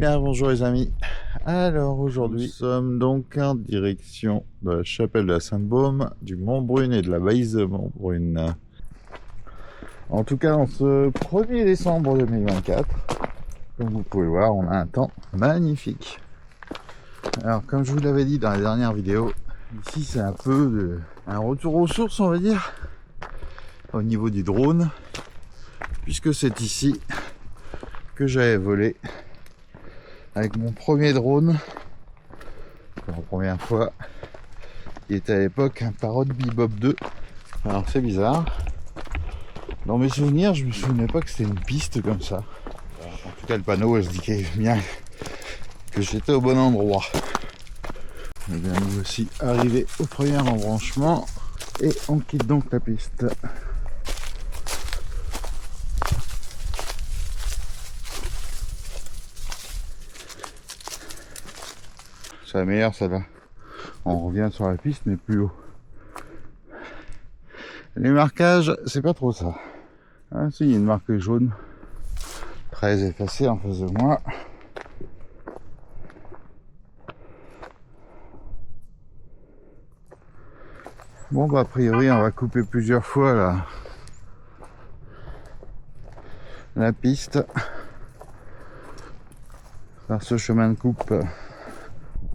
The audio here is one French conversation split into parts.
Bien, bonjour les amis. Alors aujourd'hui, nous sommes donc en direction de la chapelle de la Sainte-Baume, du Mont-Brune et de la Baïse de Mont-Brune. En tout cas, en ce 1er décembre 2024, comme vous pouvez voir, on a un temps magnifique. Alors, comme je vous l'avais dit dans la dernière vidéo, ici c'est un peu un retour aux sources, on va dire, au niveau du drone, puisque c'est ici que j'avais volé avec mon premier drone pour la première fois. Il était à l'époque un Parrot Bebop 2. Alors c'est bizarre. Dans mes souvenirs, je me souvenais pas que c'était une piste comme ça. En tout cas, le panneau indiquait bien que j'étais au bon endroit. On est bien nous aussi arrivé au premier embranchement et on quitte donc la piste. C'est la meilleure celle-là. On revient sur la piste mais plus haut. Les marquages, c'est pas trop ça. Ah si, il y a une marque jaune très effacée en face de moi. Bon bah a priori on va couper plusieurs fois la piste par ce chemin de coupe.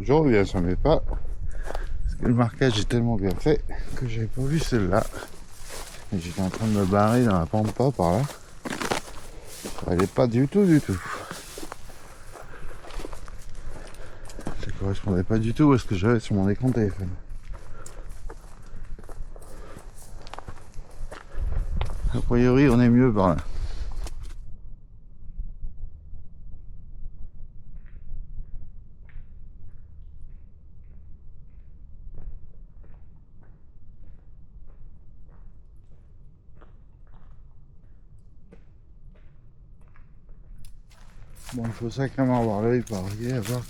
Je reviens sur mes pas parce que le marquage est tellement bien fait que j'avais pas vu celle-là et j'étais en train de me barrer dans la pampa par là. Elle est pas du tout ça correspondait pas du tout à ce que j'avais sur mon écran de téléphone. A priori on est mieux par là. Bon, il faut sacrément avoir l'œil pour arriver à voir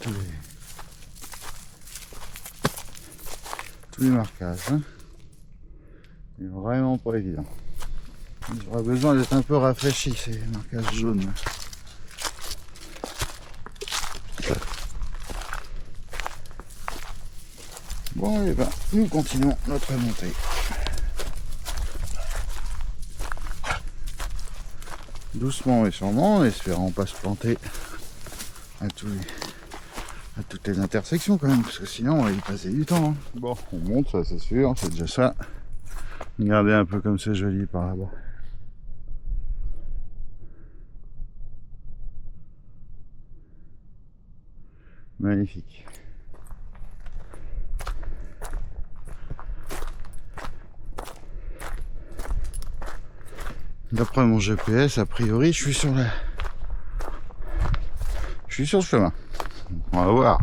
tous les marquages. Hein. C'est vraiment pas évident. Il aura besoin d'être un peu rafraîchi ces marquages jaunes. Bon, et ben, nous continuons notre montée. Doucement mais sûrement, en espérant pas se planter à toutes les intersections quand même, parce que sinon on va y passer du temps. Hein. Bon, on monte, ça c'est sûr, c'est déjà ça. Regardez un peu comme c'est joli par là-bas. Magnifique. D'après mon GPS, a priori, je suis sur le chemin. On va voir.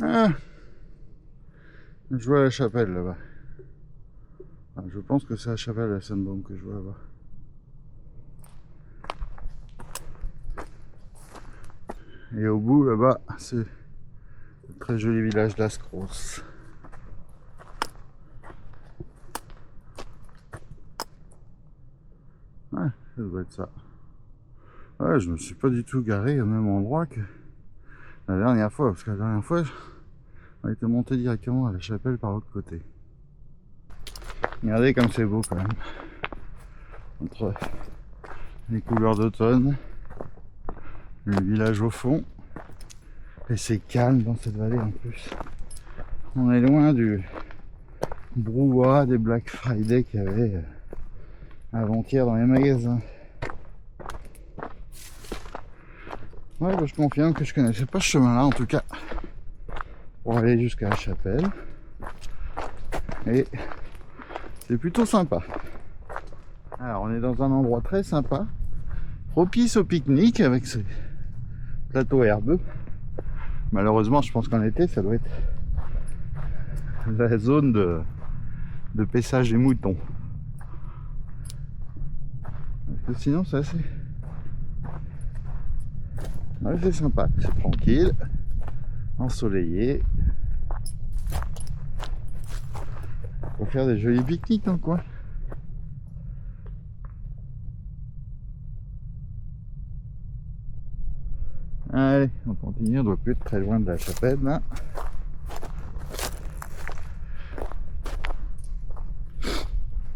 Ah, je vois la chapelle là-bas. Enfin, je pense que c'est la chapelle de la Sainte-Baume que je vois là-bas. Et au bout là-bas, c'est le très joli village d'Ascros. Ouais, ça doit être ça. Ouais, je me suis pas du tout garé au même endroit que la dernière fois, parce que la dernière fois, on était monté directement à la chapelle par l'autre côté. Regardez comme c'est beau quand même. Entre les couleurs d'automne, le village au fond, et c'est calme dans cette vallée en plus. On est loin du brouhaha des Black Friday qu'il y avait avant-hier dans les magasins. Ouais, bah, je confirme que je connaissais pas ce chemin-là en tout cas pour aller jusqu'à la chapelle. Et c'est plutôt sympa. Alors on est dans un endroit très sympa, propice au pique-nique avec ce plateau herbeux. Malheureusement, je pense qu'en été, ça doit être la zone de paissage des moutons. Parce que sinon, c'est assez... Ouais, c'est sympa, c'est tranquille, ensoleillé. Pour faire des jolis pique-niques dans le coin. Allez, on continue, on doit plus être très loin de la chapelle là.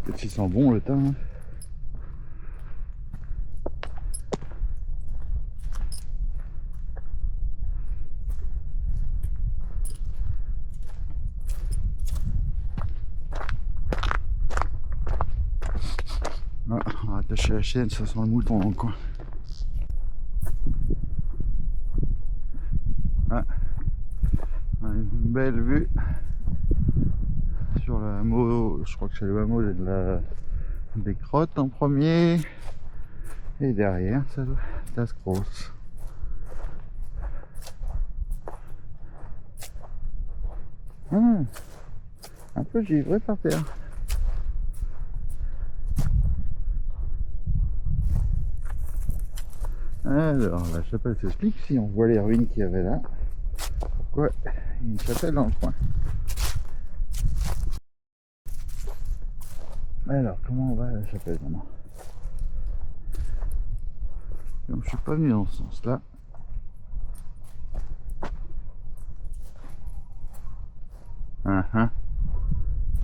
Peut-être qu'il sent bon le thym. Hein. Ah, on va attacher la chienne, ça sent le mouton dans le coin. Ah, on a une belle vue sur le hameau, je crois que c'est le hameau des Crottes en premier. Et derrière, ça doit être Das Groß. Un peu givré par terre. Alors, la chapelle s'explique si on voit les ruines qu'il y avait là. Pourquoi il y a une chapelle dans le coin? Alors, comment on va à la chapelle maintenant? Comme je suis pas venu dans ce sens-là.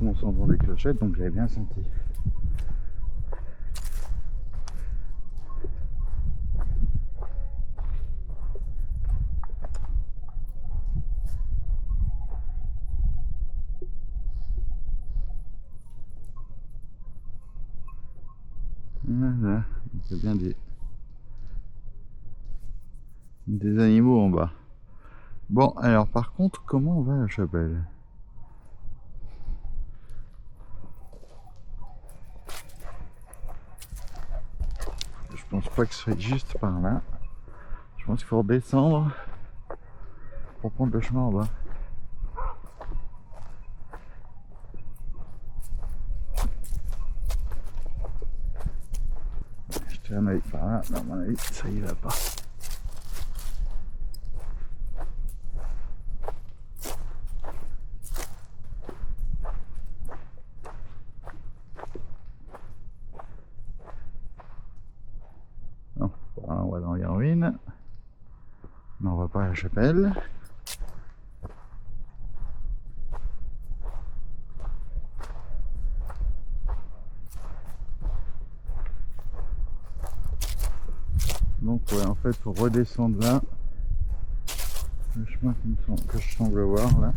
On s'entend des clochettes, donc j'avais bien senti. Voilà, il y a bien des animaux en bas. Bon, alors par contre, comment on va à la chapelle? Je pense pas que ce soit juste par là. Je pense qu'il faut redescendre pour prendre le chemin en bas. Je tire un avis par là, mais à mon avis, ça y va pas. Non, on va dans les ruines. Mais on va pas à la chapelle. Donc ouais, en fait, faut redescendre là. Le chemin que je semble voir là.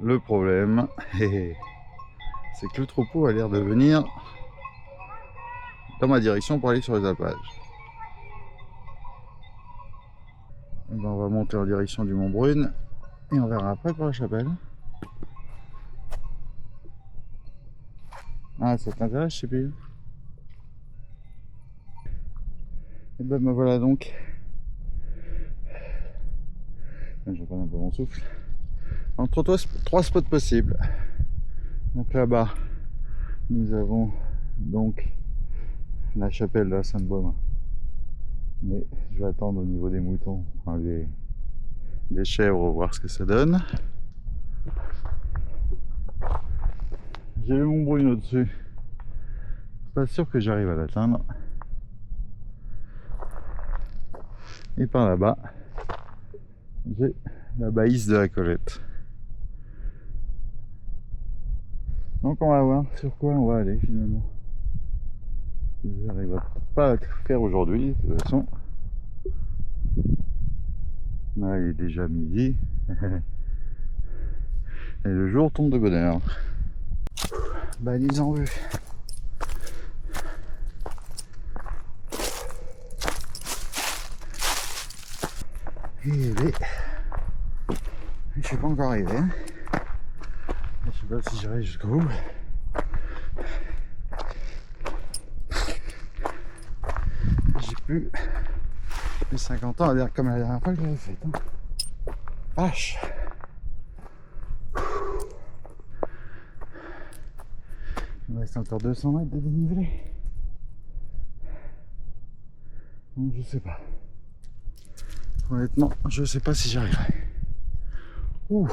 Le problème, c'est que le troupeau a l'air de venir dans ma direction pour aller sur les alpages. Ben, on va monter en direction du Mont Brune et on verra après pour la chapelle. Ah, ça t'intéresse, je sais plus. Et ben me voilà donc. Je reprends un peu mon souffle. Entre trois spots possibles. Donc là-bas, nous avons donc la chapelle de la Sainte-Baume. Mais je vais attendre au niveau des moutons, enfin des chèvres, voir ce que ça donne. J'ai le Mont Brune au-dessus. Pas sûr que j'arrive à l'atteindre. Et par là-bas, j'ai la Baïse de la Colette. Donc on va voir sur quoi on va aller finalement. J'arrive pas à tout faire aujourd'hui, de toute façon. Là, il est déjà midi. Et le jour tombe de bonne heure. Balise en vue. Et je suis pas encore arrivé. Je sais pas si j'irai jusqu'au bout. J'ai plus 50 ans à dire comme la dernière fois que j'avais fait. Vache. Il me reste encore 200 mètres de dénivelé. Donc je sais pas. Honnêtement, je sais pas si j'arriverai. Ouh.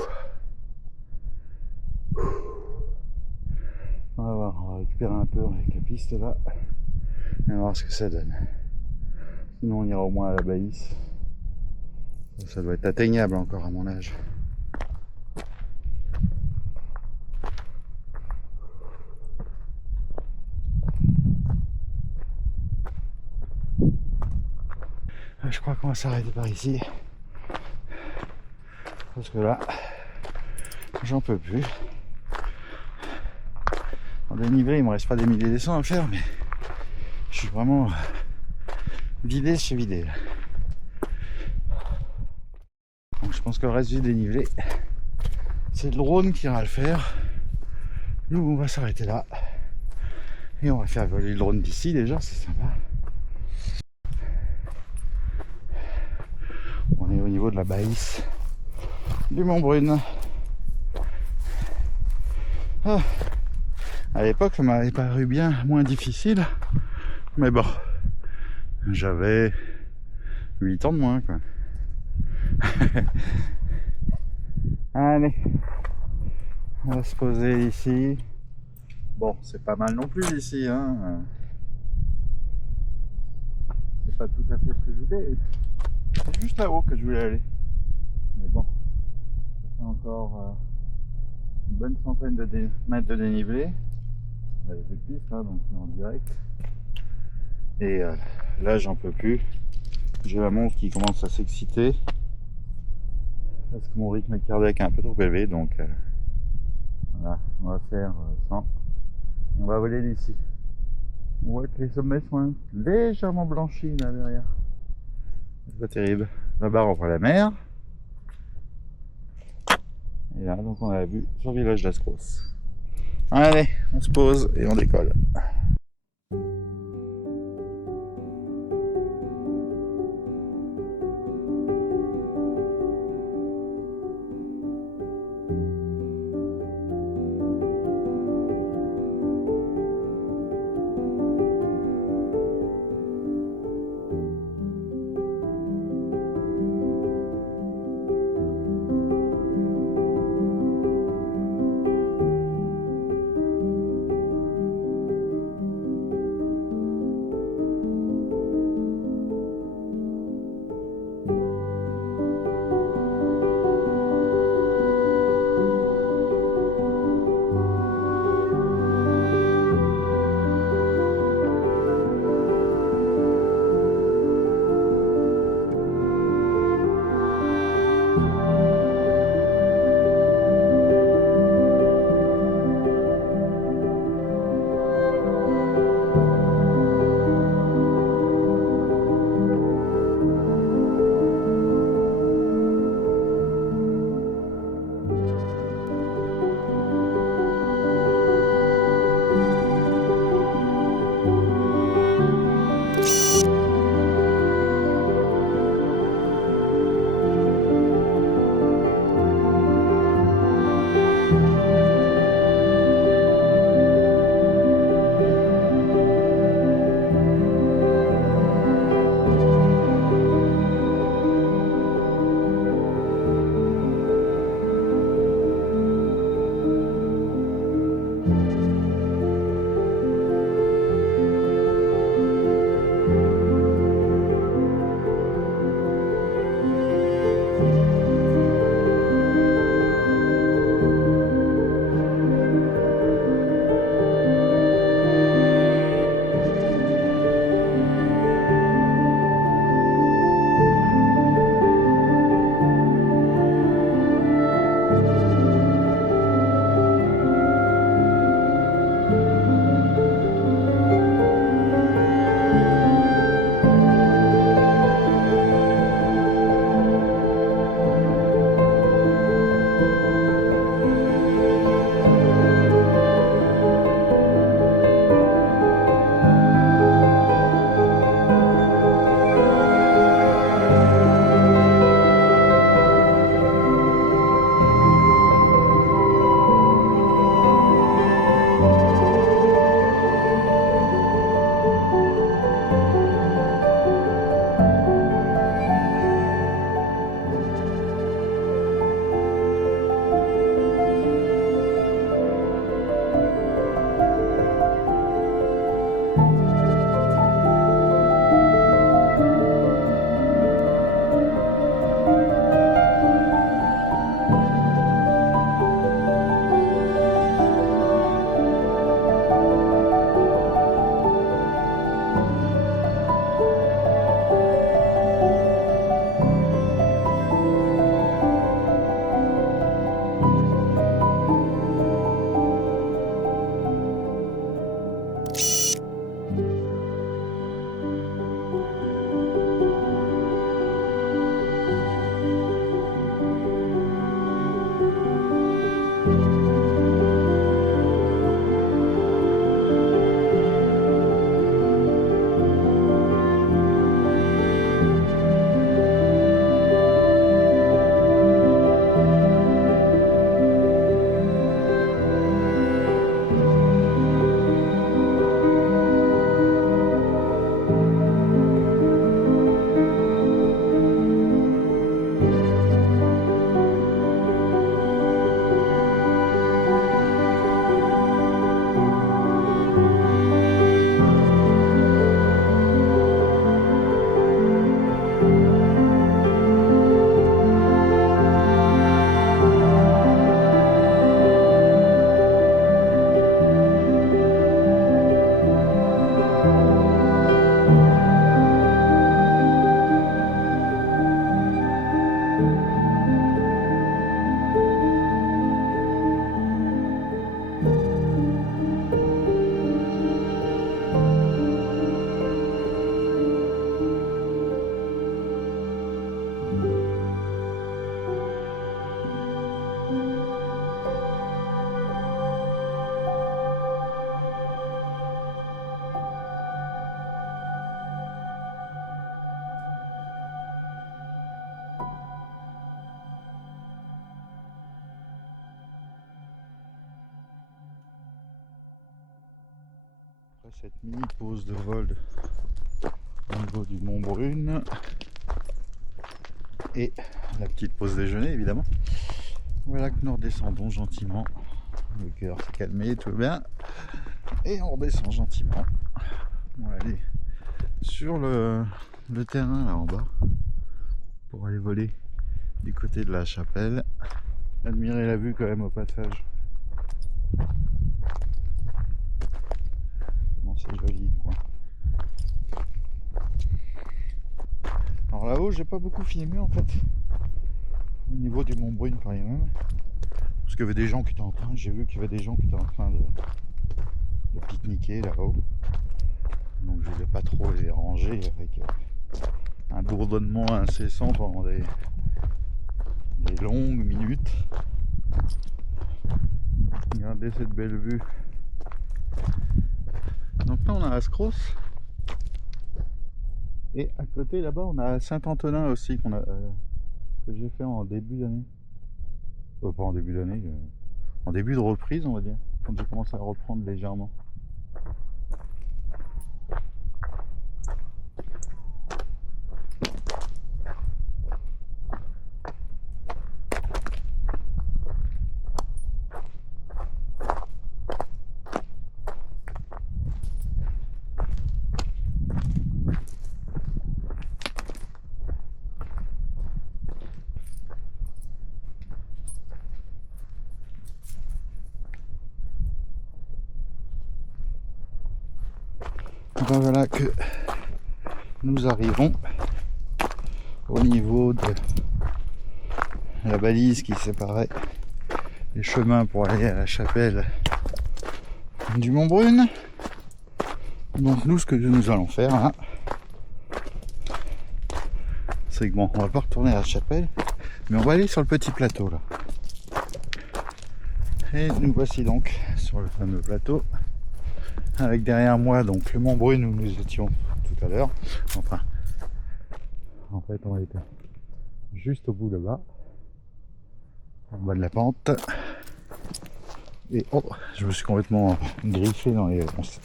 On va récupérer un peu avec la piste là. Et on va voir ce que ça donne. Sinon on ira au moins à la Baïse. Ça doit être atteignable encore à mon âge. Je crois qu'on va s'arrêter par ici. Parce que là, j'en peux plus. En dénivelé, il me reste pas des milliers de descentes à faire, mais je suis vraiment vidé chez vidé. Là. Donc je pense que le reste du dénivelé, c'est le drone qui ira le faire. Nous, on va s'arrêter là. Et on va faire voler le drone d'ici déjà, c'est sympa. On est au niveau de la Baïse du Montbrune. Ah. À l'époque, ça m'avait paru bien moins difficile. Mais bon, j'avais 8 ans de moins, quoi. Allez, on va se poser ici. Bon, c'est pas mal non plus ici, hein. C'est pas tout à fait ce que je voulais. C'est juste là-haut que je voulais aller. Mais bon, ça fait encore une bonne centaine de mètres de dénivelé. Il y a plus de piste, hein, donc c'est en direct. Et là, j'en peux plus. J'ai la montre qui commence à s'exciter. Parce que mon rythme cardiaque est un peu trop élevé, donc voilà, on va faire 100. Et on va voler d'ici. On voit que les sommets sont légèrement blanchis là derrière. C'est pas terrible. Là-bas, on voit la mer. Et là, donc on a la vue sur le village d'Ascros. Allez, on se pose et on décolle. Après cette mini pause de vol au niveau du Mont Brune et la petite pause déjeuner évidemment, voilà que nous redescendons gentiment. Le cœur s'est calmé, tout va bien, et on redescend gentiment. On va aller sur le terrain là en bas pour aller voler du côté de la chapelle. Admirer la vue quand même au passage. C'est joli quoi. Alors là-haut j'ai pas beaucoup filmé en fait au niveau du Mont Brune par lui-même, parce qu'il y avait des gens qui étaient en train, j'ai vu qu'il y avait des gens qui étaient en train de pique-niquer là-haut, donc je vais pas trop les ranger avec un bourdonnement incessant pendant des longues minutes. Regardez cette belle vue. Donc là on a Ascros, et à côté là-bas on a Saint-Antonin aussi que j'ai fait en début d'année. Pas en début d'année, en début de reprise on va dire, quand j'ai commencé à reprendre légèrement. Ben voilà que nous arrivons au niveau de la balise qui séparait les chemins pour aller à la chapelle du Mont Brune. Donc nous, ce que nous allons faire là, c'est que bon, on va pas retourner à la chapelle, mais on va aller sur le petit plateau là. Et nous voici donc sur le fameux plateau, avec derrière moi donc le Mont Brune où nous étions tout à l'heure. Enfin, en fait on était juste au bout là-bas, en bas de la pente. Et oh, je me suis complètement griffé dans les ronces.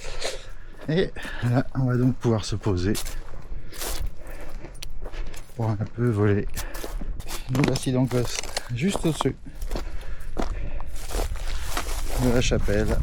Et là on va donc pouvoir se poser pour un peu voler. Nous voici donc juste au-dessus de la chapelle.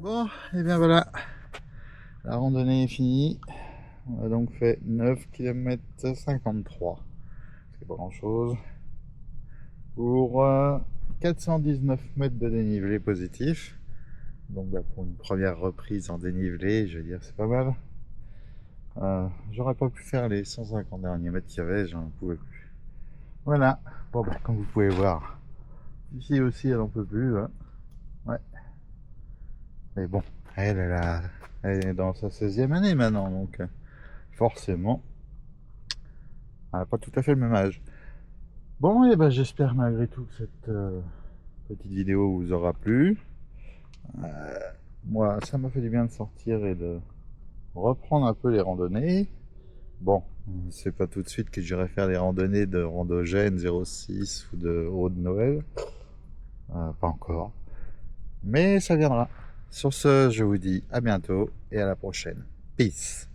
Bon, et bien voilà, la randonnée est finie. On a donc fait 9 km 53. C'est pas grand chose. Pour 419 mètres de dénivelé positif. Donc bah, pour une première reprise en dénivelé, je veux dire, c'est pas mal. J'aurais pas pu faire les 150 derniers mètres qu'il y avait, j'en pouvais plus. Voilà, bon bah comme vous pouvez voir, ici aussi elle en peut plus. Hein. Ouais. Mais bon, elle est dans sa 16e année maintenant, donc forcément, elle n'a pas tout à fait le même âge. Bon, et ben j'espère malgré tout que cette petite vidéo vous aura plu. Moi, ça m'a fait du bien de sortir et de reprendre un peu les randonnées. Bon, c'est pas tout de suite que j'irai faire des randonnées de Randogène 06 ou de Haut de Noël. Pas encore. Mais ça viendra. Sur ce, je vous dis à bientôt et à la prochaine. Peace.